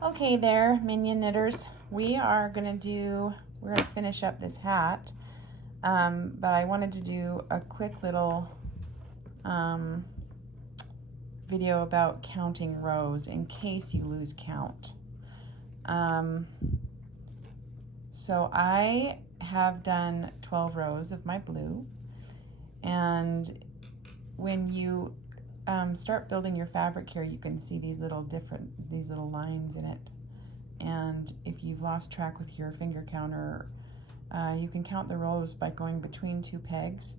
Okay there, Minion knitters. We're gonna finish up this hat, but I wanted to do a quick little video about counting rows in case you lose count. So I have done 12 rows of my blue, and when you start building your fabric here, you can see these little lines in it. And if you've lost track with your finger counter, you can count the rows by going between two pegs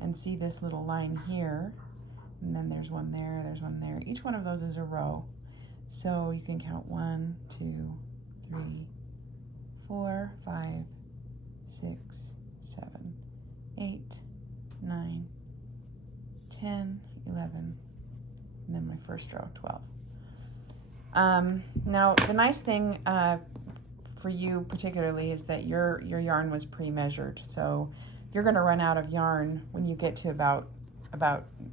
and see this little line here. And then there's one there, there's one there. Each one of those is a row. So you can count 1, 2, 3, 4, 5, 6, 7, 8, 9, 10, 11, and then my first row, 12. Now the nice thing for you particularly is that your yarn was pre-measured, so you're going to run out of yarn when you get to about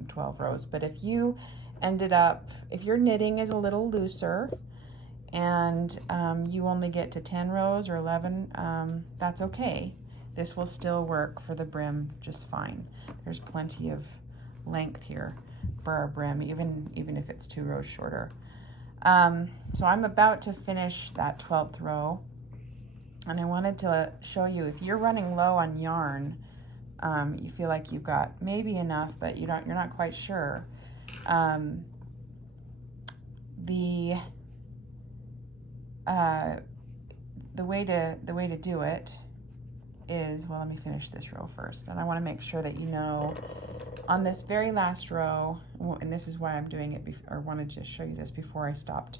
12 rows. But if your knitting is a little looser and you only get to 10 rows or 11, that's okay. This will still work for the brim just fine. There's plenty of length here for our brim, even if it's 2 rows shorter. So I'm about to finish that 12th row, and I wanted to show you, if you're running low on yarn, you feel like you've got maybe enough, but you're not quite sure. The way to do it is, well, let me finish this row first, and I want to make sure that you know on this very last row, and this is why I'm doing it, or wanted to show you this before I stopped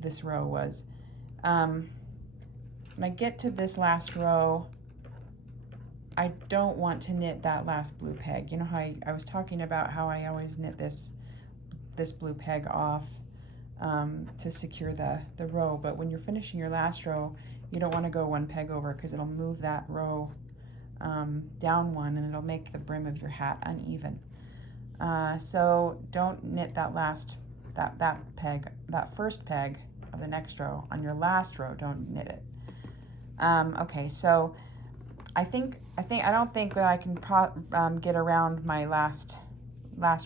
this row, was when I get to this last row, I don't want to knit that last blue peg. You know how I was talking about how I always knit this blue peg off to secure the row, but when you're finishing your last row, you don't want to go one peg over, because it'll move that row down one, and it'll make the brim of your hat uneven. So don't knit that first peg of the next row on your last row. Don't knit it. Okay, so I don't think that I can get around my last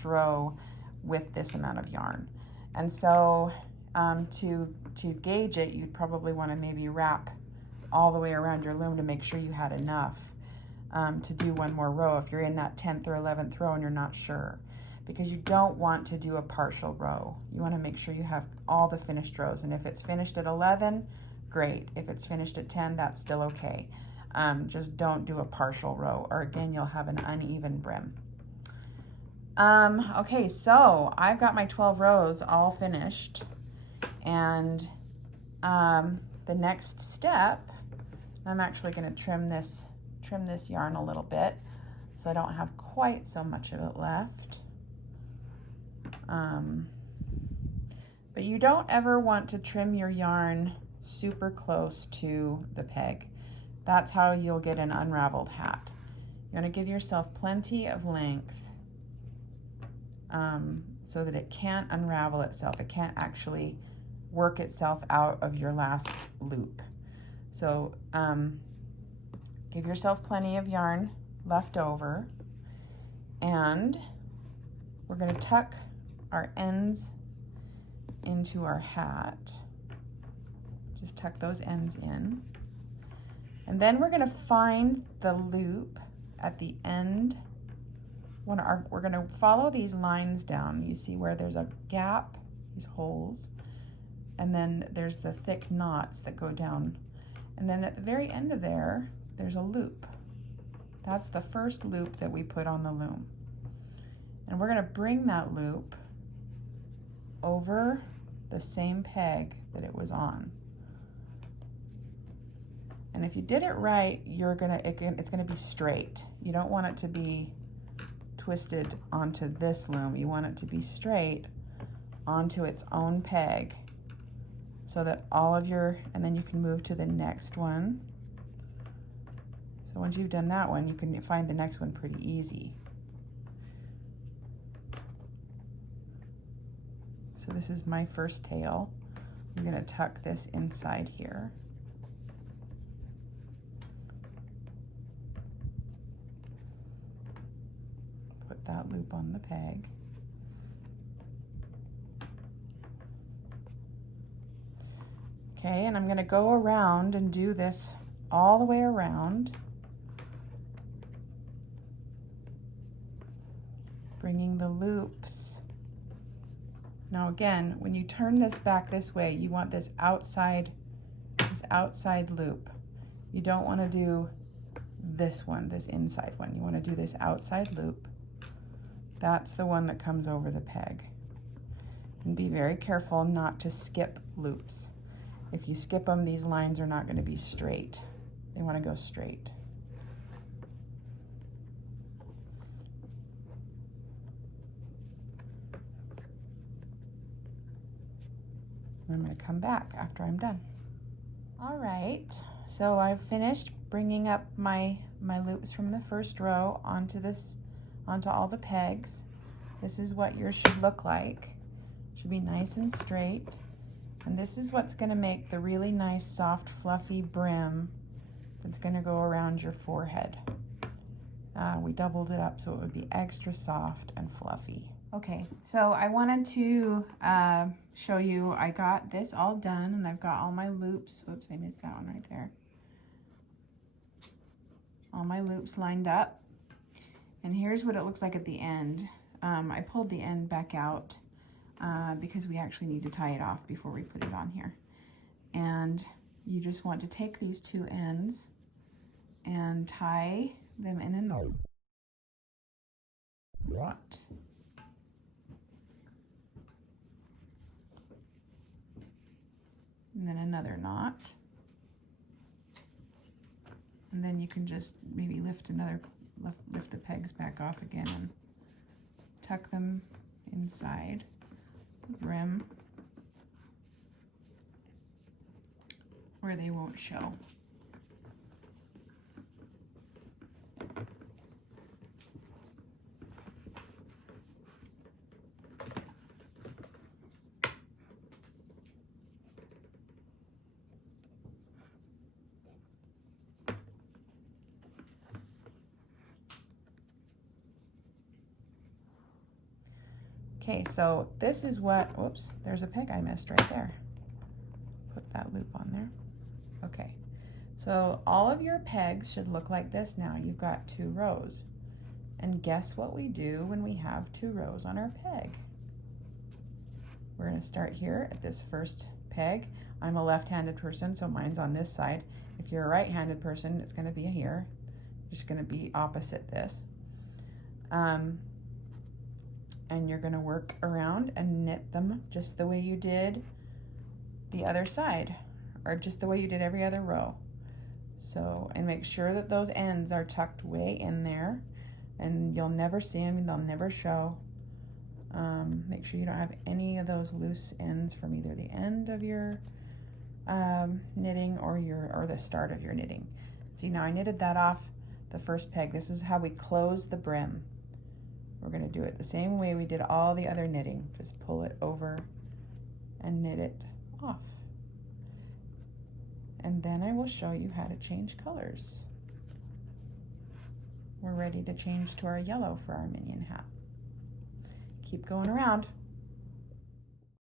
row with this amount of yarn, and so to gauge it, you'd probably want to maybe wrap all the way around your loom to make sure you had enough to do one more row if you're in that 10th or 11th row and you're not sure, because you don't want to do a partial row. You want to make sure you have all the finished rows, and if it's finished at 11, great. If it's finished at 10, that's still okay. Just don't do a partial row, or again, you'll have an uneven brim. Okay, so I've got my 12 rows all finished, and the next step, I'm actually going to trim this yarn a little bit so I don't have quite so much of it left. But you don't ever want to trim your yarn super close to the peg. That's how you'll get an unraveled hat. You want to give yourself plenty of length so that it can't unravel itself. It can't actually work itself out of your last loop. So give yourself plenty of yarn left over, and we're going to tuck our ends into our hat. Just tuck those ends in, and then we're going to find the loop at the end. We're going to follow these lines down. You see where there's a gap, these holes, and then there's the thick knots that go down, and then at the very end of there's a loop. That's the first loop that we put on the loom, and we're going to bring that loop over the same peg that it was on. And if you did it right, it's gonna be straight. You don't want it to be twisted onto this loom. You want it to be straight onto its own peg, so that and then you can move to the next one. So once you've done that one, you can find the next one pretty easy. So this is my first tail. I'm going to tuck this inside here. Put that loop on the peg. Okay, and I'm going to go around and do this all the way around, bringing the loops. Now again, when you turn this back this way, you want this outside loop. You don't want to do this one, this inside one. You want to do this outside loop. That's the one that comes over the peg. And be very careful not to skip loops. If you skip them, these lines are not going to be straight. They want to go straight. I'm going to come back after I'm done. All right, so I've finished bringing up my loops from the first row onto all the pegs. This is what yours should look like. Should be nice and straight. And this is what's going to make the really nice, soft, fluffy brim that's going to go around your forehead. We doubled it up so it would be extra soft and fluffy. Okay, so I wanted to show you, I got this all done and I've got all my loops. Whoops, I missed that one right there. All my loops lined up. And here's what it looks like at the end. I pulled the end back out because we actually need to tie it off before we put it on here. And you just want to take these two ends and tie them in a knot. And then another knot. And then you can just maybe lift the pegs back off again and tuck them inside the brim where they won't show. Okay, so this is what, whoops, there's a peg I missed right there. Put that loop on there. Okay, so all of your pegs should look like this now. You've got 2 rows. And guess what we do when we have 2 rows on our peg? We're going to start here at this first peg. I'm a left-handed person, so mine's on this side. If you're a right-handed person, it's going to be here. It's going to be opposite this. And you're going to work around and knit them just the way you did the other side, or just the way you did every other row. So, and make sure that those ends are tucked way in there, and you'll never see them, they'll never show. Make sure you don't have any of those loose ends from either the end of your knitting or the start of your knitting. See, now I knitted that off the first peg. This is how we close the brim. We're going to do it the same way we did all the other knitting. Just pull it over and knit it off. And then I will show you how to change colors. We're ready to change to our yellow for our minion hat. Keep going around.